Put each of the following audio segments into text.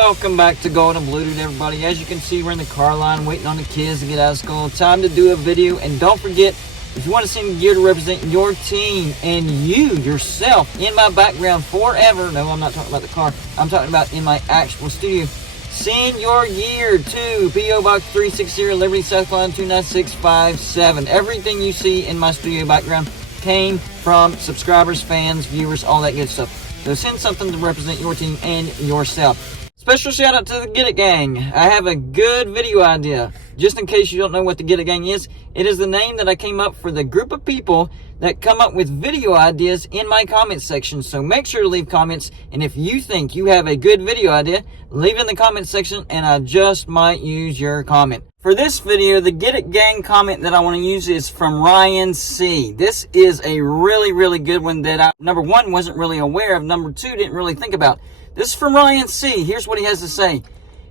Welcome back to Gold and Blue, everybody. As you can see, we're in the car line waiting on the kids to get out of school. Time to do a video. And don't forget, if you want to send gear to represent your team and you yourself in my background forever, no, I'm not talking about the car, I'm talking about in my actual studio, send your gear to P.O. Box 360, Liberty, South Carolina 29657. Everything you see in my studio background came from subscribers, fans, viewers, all that good stuff. So send something to represent your team and yourself. Special shout out to the Get It Gang. I have a good video idea. Just in case you don't know what the Get It Gang is, it is the name that I came up for the group of people that come up with video ideas in my comment section. So make sure to leave comments, and if you think you have a good video idea, leave it in the comment section and I just might use your comment. For this video, the Get It Gang comment that I want to use is from Ryan C. This is a really good one that I, number one, wasn't really aware of, number two, didn't really think about. This is from Ryan C. Here's what he has to say.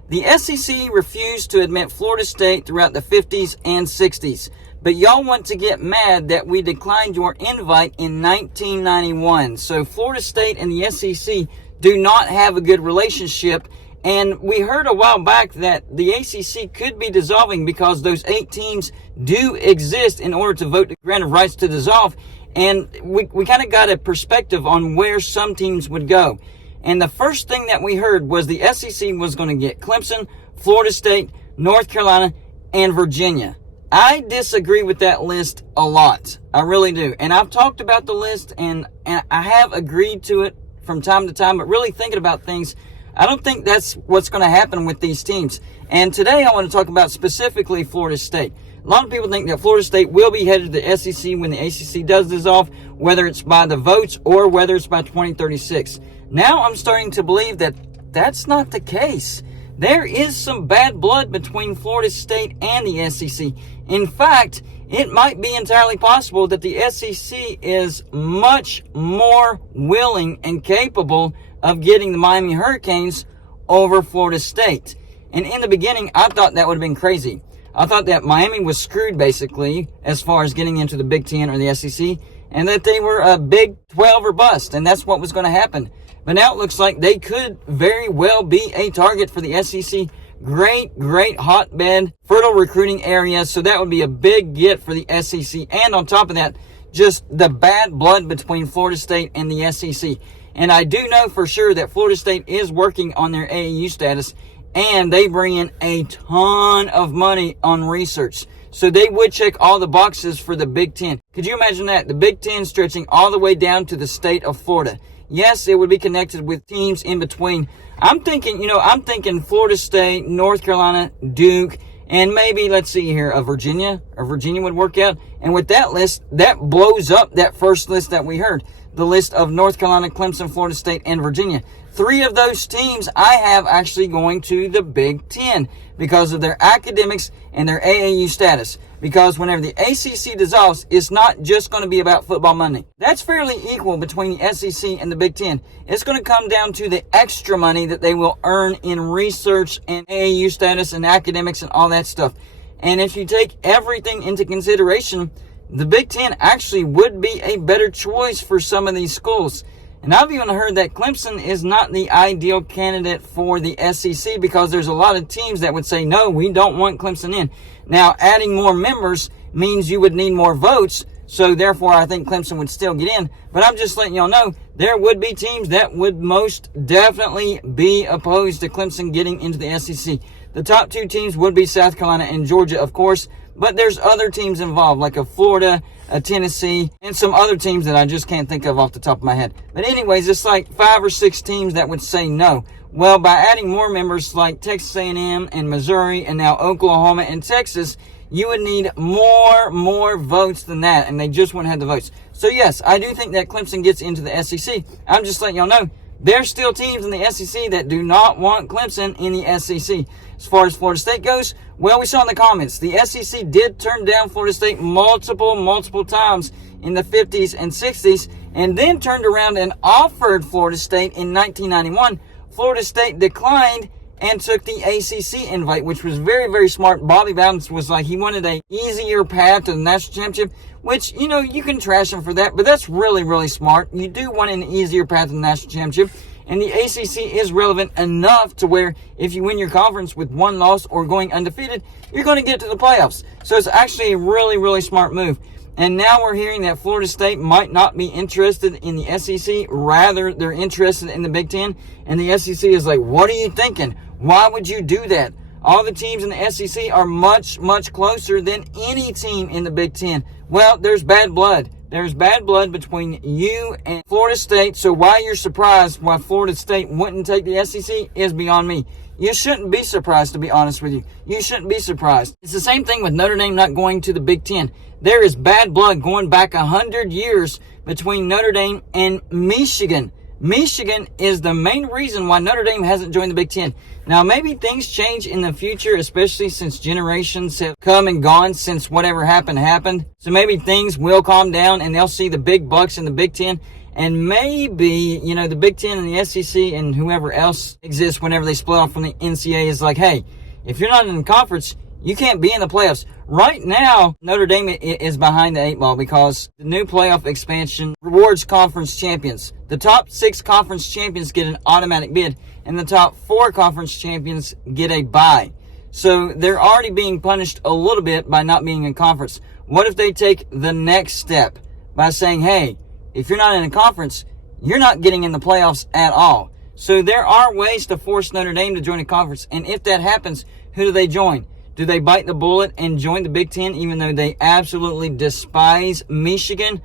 The SEC refused to admit Florida State throughout the 50s and 60s, but y'all want to get mad that we declined your invite in 1991. So Florida State and the SEC do not have a good relationship. And we heard a while back that the ACC could be dissolving because those 8 teams do exist in order to vote to grant of rights to dissolve. And we kind of got a perspective on where some teams would go. And the first thing that we heard was the SEC was going to get Clemson, Florida State, North Carolina, and Virginia. I disagree with that list a lot. I really do. And I've talked about the list and I have agreed to it from time to time, but really thinking about things, I don't think that's what's going to happen with these teams. And today I want to talk about specifically Florida State. A lot of people think that Florida State will be headed to the SEC when the ACC does dissolve, whether it's by the votes or whether it's by 2036. Now I'm starting to believe that that's not the case. There is some bad blood between Florida State and the SEC. In fact, it might be entirely possible that the SEC is much more willing and capable of getting the Miami Hurricanes over Florida State. And in the beginning, I thought that would have been crazy. I thought that Miami was screwed, basically, as far as getting into the Big Ten or the SEC, and that they were a Big 12 or bust, and that's what was going to happen. But now it looks like they could very well be a target for the SEC. Great hotbed, fertile recruiting area, so that would be a big get for the SEC. And on top of that, just the bad blood between Florida State and the SEC. And I do know for sure that Florida State is working on their AAU status, and they bring in a ton of money on research. So they would check all the boxes for the Big Ten. Could you imagine that? The Big Ten stretching all the way down to the state of Florida. Yes, it would be connected with teams in between. I'm thinking Florida State, North Carolina, Duke, and maybe, let's see here, Virginia would work out. And with that list, that blows up that first list that we heard. The list of North Carolina, Clemson, Florida State, and Virginia. 3 of those teams I have actually going to the Big Ten because of their academics and their AAU status. Because whenever the ACC dissolves, it's not just going to be about football money. That's fairly equal between the SEC and the Big Ten. It's going to come down to the extra money that they will earn in research and AAU status and academics and all that stuff. And if you take everything into consideration, the Big Ten actually would be a better choice for some of these schools. And I've even heard that Clemson is not the ideal candidate for the SEC because there's a lot of teams that would say, no, we don't want Clemson in. Now, adding more members means you would need more votes, so therefore I think Clemson would still get in. But I'm just letting y'all know, there would be teams that would most definitely be opposed to Clemson getting into the SEC. The top 2 teams would be South Carolina and Georgia, of course, but there's other teams involved, like a Florida, a Tennessee, and some other teams that I just can't think of off the top of my head. But anyways, it's like 5 or 6 teams that would say no. Well, by adding more members like Texas A&M and Missouri and now Oklahoma and Texas, you would need more votes than that, and they just wouldn't have the votes. So yes, I do think that Clemson gets into the SEC. I'm just letting y'all know, there's still teams in the SEC that do not want Clemson in the SEC. As far as Florida State goes, well, we saw in the comments, the SEC did turn down Florida State multiple times in the 50s and 60s, and then turned around and offered Florida State in 1991. Florida State declined and took the ACC invite, which was very smart. Bobby Bowden was like, he wanted a easier path to the national championship, which, you can trash him for that, but that's really smart. You do want an easier path to the national championship. And the ACC is relevant enough to where if you win your conference with one loss or going undefeated, you're going to get to the playoffs. So it's actually a really, really smart move. And now we're hearing that Florida State might not be interested in the SEC. Rather, they're interested in the Big Ten. And the SEC is like, what are you thinking? Why would you do that? All the teams in the SEC are much, much closer than any team in the Big Ten. Well, there's bad blood. There's bad blood between you and Florida State. So why you're surprised why Florida State wouldn't take the SEC is beyond me. You shouldn't be surprised, to be honest with you. You shouldn't be surprised. It's the same thing with Notre Dame not going to the Big Ten. There is bad blood going back 100 years between Notre Dame and Michigan. Michigan is the main reason why Notre Dame hasn't joined the Big Ten. Now, maybe things change in the future, especially since generations have come and gone since whatever happened. So maybe things will calm down and they'll see the big bucks in the Big Ten. And maybe, the Big Ten and the SEC and whoever else exists whenever they split off from the NCAA is like, hey, if you're not in the conference, you can't be in the playoffs. Right now, Notre Dame is behind the 8 ball because the new playoff expansion rewards conference champions. The top 6 conference champions get an automatic bid, and the top 4 conference champions get a bye. So they're already being punished a little bit by not being in conference. What if they take the next step by saying, hey, if you're not in a conference, you're not getting in the playoffs at all. So there are ways to force Notre Dame to join a conference, and if that happens, who do they join? Do they bite the bullet and join the Big Ten even though they absolutely despise Michigan?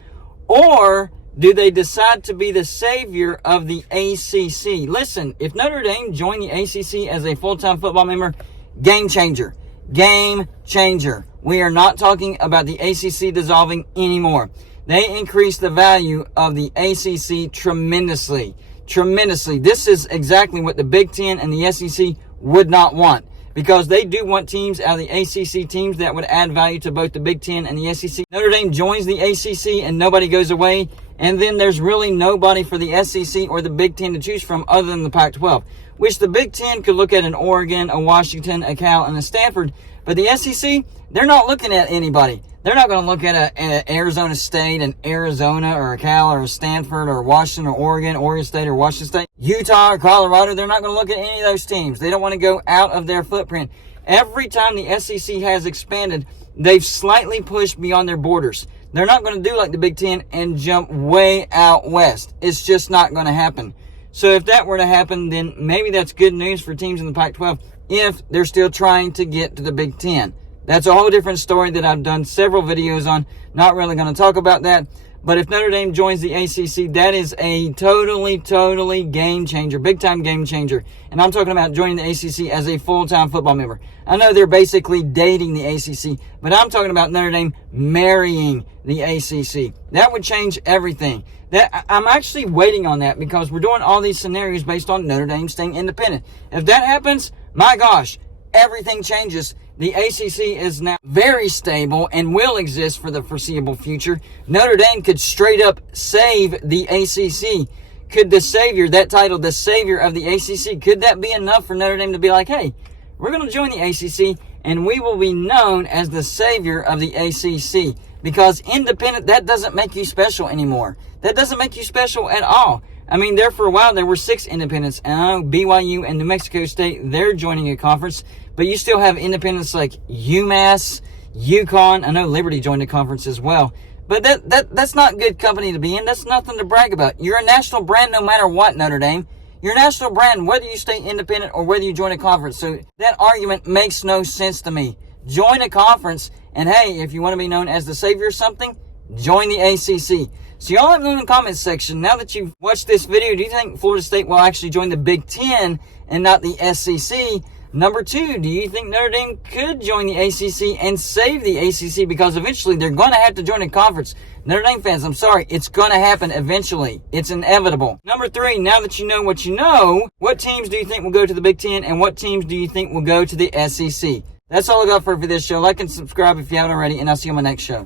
Or do they decide to be the savior of the ACC? Listen, if Notre Dame joined the ACC as a full-time football member, game changer. Game changer. We are not talking about the ACC dissolving anymore. They increased the value of the ACC tremendously. Tremendously. This is exactly what the Big Ten and the SEC would not want. Because they do want teams out of the ACC, teams that would add value to both the Big Ten and the SEC. Notre Dame joins the ACC and nobody goes away. And then there's really nobody for the SEC or the Big Ten to choose from other than the Pac-12. Which the Big Ten could look at an Oregon, a Washington, a Cal, and a Stanford. But the SEC, they're not looking at anybody. They're not going to look at an Arizona State, an Arizona, or a Cal, or a Stanford, or Washington, or Oregon State, or Washington State, Utah, or Colorado. They're not going to look at any of those teams. They don't want to go out of their footprint. Every time the SEC has expanded, they've slightly pushed beyond their borders. They're not going to do like the Big Ten and jump way out west. It's just not going to happen. So if that were to happen, then maybe that's good news for teams in the Pac-12 if they're still trying to get to the Big Ten. That's a whole different story that I've done several videos on. Not really going to talk about that. But if Notre Dame joins the ACC, that is a totally game changer. Big time game changer. And I'm talking about joining the ACC as a full-time football member. I know they're basically dating the ACC, but I'm talking about Notre Dame marrying the ACC. That would change everything. I'm actually waiting on that because we're doing all these scenarios based on Notre Dame staying independent. If that happens, my gosh, everything changes. The ACC is now very stable and will exist for the foreseeable future. Notre Dame could straight up save the ACC. Could the savior, that title, the savior of the ACC, could that be enough for Notre Dame to be like, hey, we're going to join the ACC and we will be known as the savior of the ACC? Because independent, that doesn't make you special anymore. That doesn't make you special at all. I mean, there for a while, there were 6 independents. And I know BYU and New Mexico State, they're joining a conference. But you still have independents like UMass, UConn. I know Liberty joined a conference as well. But that's not good company to be in. That's nothing to brag about. You're a national brand no matter what, Notre Dame. You're a national brand whether you stay independent or whether you join a conference. So that argument makes no sense to me. Join a conference, and hey, if you want to be known as the savior of something, join the ACC. So y'all let me know in the comments section, now that you've watched this video, do you think Florida State will actually join the Big Ten and not the SEC? Number 2, do you think Notre Dame could join the ACC and save the ACC? Because eventually they're going to have to join a conference. Notre Dame fans, I'm sorry, it's going to happen eventually. It's inevitable. Number 3, now that you know what you know, what teams do you think will go to the Big Ten and what teams do you think will go to the SEC? That's all I got for this show. Like and subscribe if you haven't already, and I'll see you on my next show.